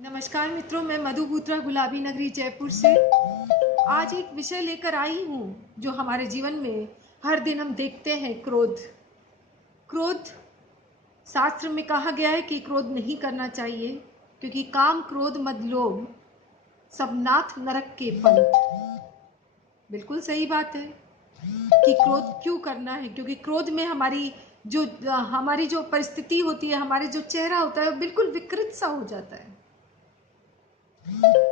नमस्कार मित्रों, मैं मधु गुत्रा गुलाबी नगरी जयपुर से आज एक विषय लेकर आई हूँ जो हमारे जीवन में हर दिन हम देखते हैं। क्रोध। क्रोध, शास्त्र में कहा गया है कि क्रोध नहीं करना चाहिए, क्योंकि काम क्रोध मद लोभ सब नाथ नरक के पंथ। बिल्कुल सही बात है कि क्रोध क्यों करना है, क्योंकि क्रोध में हमारी जो परिस्थिति होती है, हमारे जो चेहरा होता है, बिल्कुल विकृत सा हो जाता है।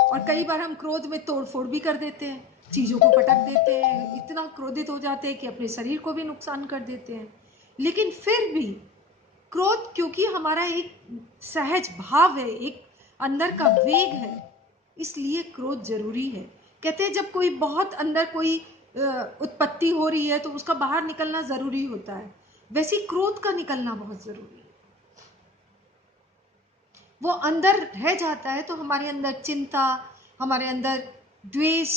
और कई बार हम क्रोध में तोड़फोड़ भी कर देते हैं, चीज़ों को पटक देते हैं, इतना क्रोधित हो जाते हैं कि अपने शरीर को भी नुकसान कर देते हैं। लेकिन फिर भी क्रोध, क्योंकि हमारा एक सहज भाव है, एक अंदर का वेग है, इसलिए क्रोध जरूरी है। कहते हैं जब कोई बहुत अंदर कोई उत्पत्ति हो रही है तो उसका बाहर निकलना जरूरी होता है, वैसे क्रोध का निकलना बहुत जरूरी है। वो अंदर रह जाता है तो हमारे अंदर चिंता, हमारे अंदर द्वेष,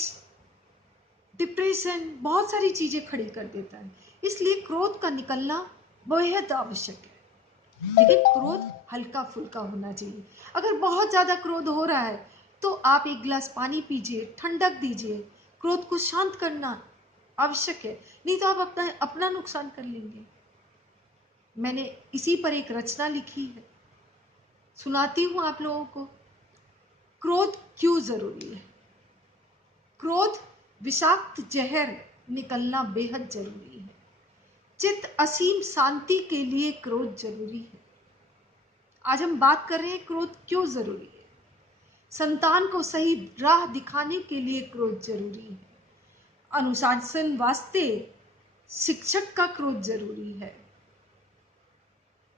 डिप्रेशन, बहुत सारी चीजें खड़ी कर देता है। इसलिए क्रोध का निकलना बेहद आवश्यक है। लेकिन क्रोध हल्का फुल्का होना चाहिए। अगर बहुत ज्यादा क्रोध हो रहा है तो आप एक गिलास पानी पीजिए, ठंडक दीजिए। क्रोध को शांत करना आवश्यक है, नहीं तो आप अपना नुकसान कर लेंगे। मैंने इसी पर एक रचना लिखी है, सुनाती हूं आप लोगों को। क्रोध क्यों जरूरी है। क्रोध विषाक्त जहर निकलना बेहद जरूरी है। चित्त असीम शांति के लिए क्रोध जरूरी है। आज हम बात कर रहे हैं क्रोध क्यों जरूरी है। संतान को सही राह दिखाने के लिए क्रोध जरूरी है। अनुशासन वास्ते शिक्षक का क्रोध जरूरी है।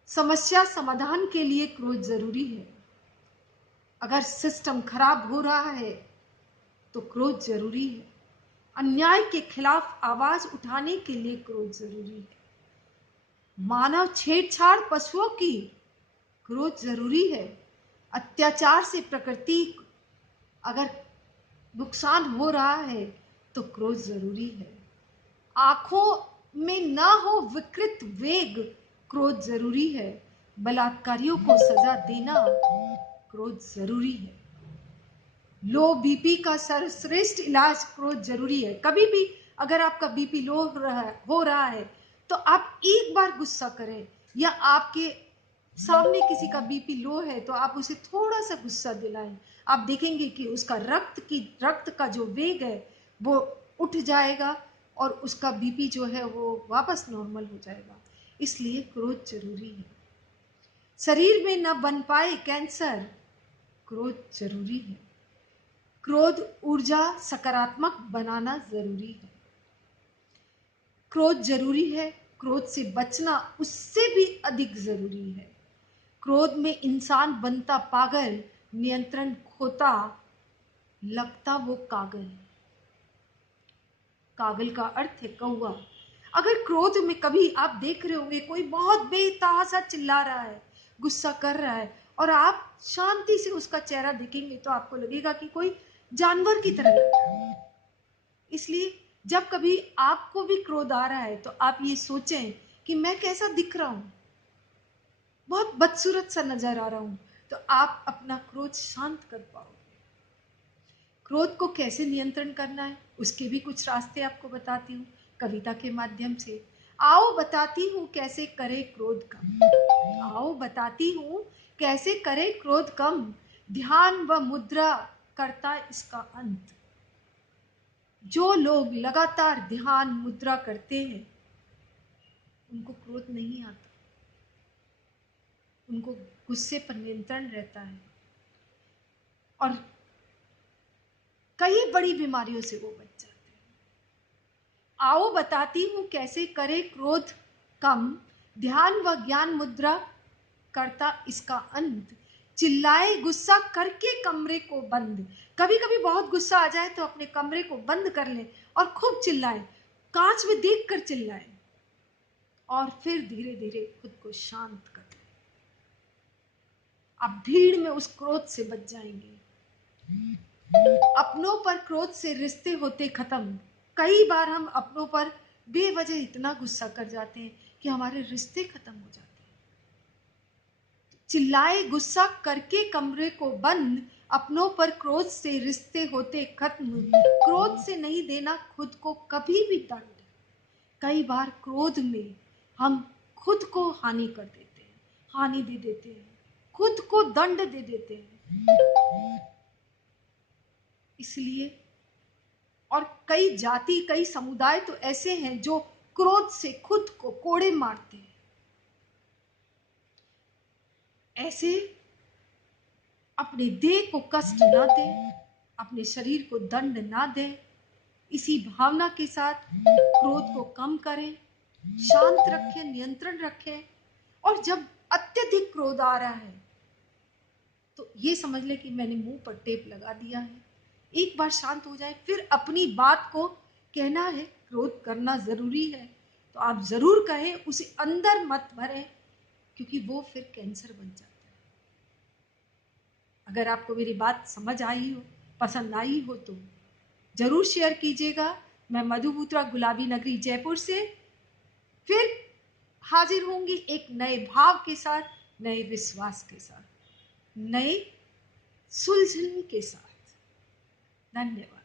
समस्या समाधान के लिए क्रोध जरूरी है। अगर सिस्टम खराब हो रहा है तो क्रोध जरूरी है। अन्याय के खिलाफ आवाज उठाने के लिए क्रोध जरूरी है। मानव छेड़छाड़ पशुओं की, क्रोध जरूरी है। अत्याचार से प्रकृति अगर नुकसान हो रहा है तो क्रोध जरूरी है। आंखों में ना हो विकृत वेग, क्रोध जरूरी है। बलात्कारियों को सजा देना क्रोध जरूरी है। लो बीपी का सर्वश्रेष्ठ इलाज क्रोध जरूरी है। कभी भी अगर आपका बीपी लो हो रहा है तो आप एक बार गुस्सा करें, या आपके सामने किसी का बीपी लो है तो आप उसे थोड़ा सा गुस्सा दिलाएं। आप देखेंगे कि उसका रक्त का जो वेग है वो उठ जाएगा और उसका बीपी जो है वो वापस नॉर्मल हो जाएगा। इसलिए क्रोध जरूरी है। शरीर में न बन पाए कैंसर, क्रोध जरूरी है। क्रोध ऊर्जा सकारात्मक बनाना जरूरी है। क्रोध जरूरी है। क्रोध से बचना उससे भी अधिक जरूरी है। क्रोध में इंसान बनता पागल, नियंत्रण खोता लगता वो कागल। कागल का अर्थ है कौवा। अगर क्रोध में कभी आप देख रहे होंगे कोई बहुत बेतहासा चिल्ला रहा है, गुस्सा कर रहा है, और आप शांति से उसका चेहरा देखेंगे तो आपको लगेगा कि कोई जानवर की तरह लग रहा है। इसलिए जब कभी आपको भी क्रोध आ रहा है तो आप ये सोचें कि मैं कैसा दिख रहा हूं, बहुत बदसूरत सा नजर आ रहा हूं, तो आप अपना क्रोध शांत कर पाओगे। क्रोध को कैसे नियंत्रण करना है उसके भी कुछ रास्ते आपको बताती हूँ कविता के माध्यम से। आओ बताती हूँ कैसे करे क्रोध कम। आओ बताती हूँ कैसे करे क्रोध कम। ध्यान व मुद्रा करता इसका अंत। जो लोग लगातार ध्यान मुद्रा करते हैं उनको क्रोध नहीं आता, उनको गुस्से पर नियंत्रण रहता है और कई बड़ी बीमारियों से वो बच जाते हैं। आओ बताती हूं कैसे करे क्रोध कम। ध्यान व ज्ञान मुद्रा करता इसका अंत। चिल्लाए गुस्सा करके कमरे को बंद। कभी कभी बहुत गुस्सा आ जाए तो अपने कमरे को बंद कर लें और खूब चिल्लाएं, कांच में देखकर चिल्लाएं, और फिर धीरे धीरे खुद को शांत कर लें। आप भीड़ में उस क्रोध से बच जाएंगे। अपनों पर क्रोध से रिश्ते होते खत्म। कई बार हम अपनों पर बेवजह इतना गुस्सा कर जाते हैं कि हमारे रिश्ते खत्म हो जाते हैं। चिल्लाए गुस्सा करके कमरे को बंद, अपनों पर क्रोध से रिश्ते होते खत्म, क्रोध से नहीं देना खुद को कभी भी दंड। कई बार क्रोध में हम खुद को हानि कर देते हैं, हानि दे देते हैं, खुद को दंड दे देते हैं। इसलिए और कई जाति, कई समुदाय तो ऐसे हैं जो क्रोध से खुद को कोड़े मारते हैं। ऐसे अपने देह को कष्ट ना दें, अपने शरीर को दंड ना दें। इसी भावना के साथ क्रोध को कम करें, शांत रखें, नियंत्रण रखें। और जब अत्यधिक क्रोध आ रहा है तो ये समझ लें कि मैंने मुंह पर टेप लगा दिया है। एक बार शांत हो जाए, फिर अपनी बात को कहना है। क्रोध करना जरूरी है तो आप जरूर कहें, उसे अंदर मत भरें, क्योंकि वो फिर कैंसर बन जाता है। अगर आपको मेरी बात समझ आई हो, पसंद आई हो तो जरूर शेयर कीजिएगा। मैं मधुपुत्रा, गुलाबी नगरी, जयपुर से फिर हाजिर होंगी एक नए भाव के साथ, नए विश्वास के साथ, नए सुलझन के साथ। धन्यवाद।